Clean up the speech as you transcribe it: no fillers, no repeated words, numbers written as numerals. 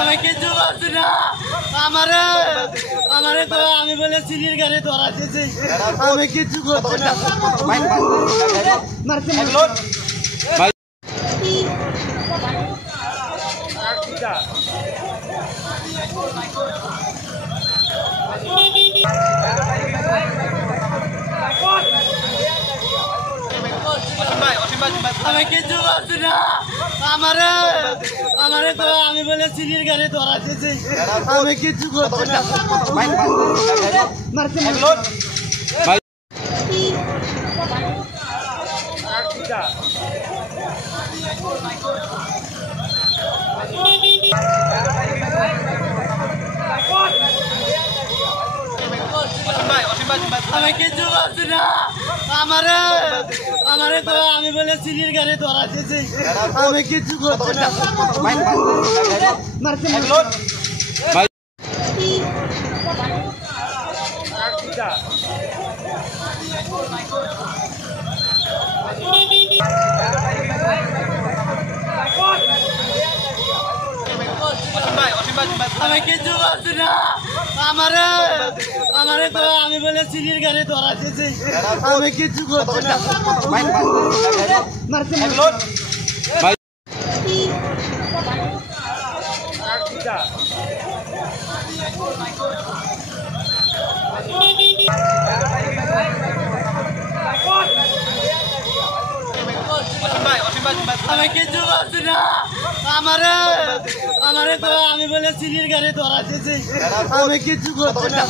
আমি কিছু পাচ্ছি না। আমারে তো আমি বলে চিনির গাড়ি ধরাতেছি, আমি কিছু করছি না। আমি কিছু পাচ্ছি না। আমারে তো আমি বলে চিনির গাড়ি ধরাতেছি, আমি কিছু করছি না। আমি কিছু পাচ্ছি না। আমারে তো আমি বলে চিনির গাড়ি ধরাতেছি, আমি কিছু করছি না। আমি কিছু পাচ্ছি না। আমারে তো আমি বলে চিনির গাড়ি ধরাতেছি, আমি কিছু করছি না। আমি কিছু পাচ্ছি না। আমারে তো আমি বলে চিনির গাড়ি ধরাতেছি, আমি কিছু করছি না।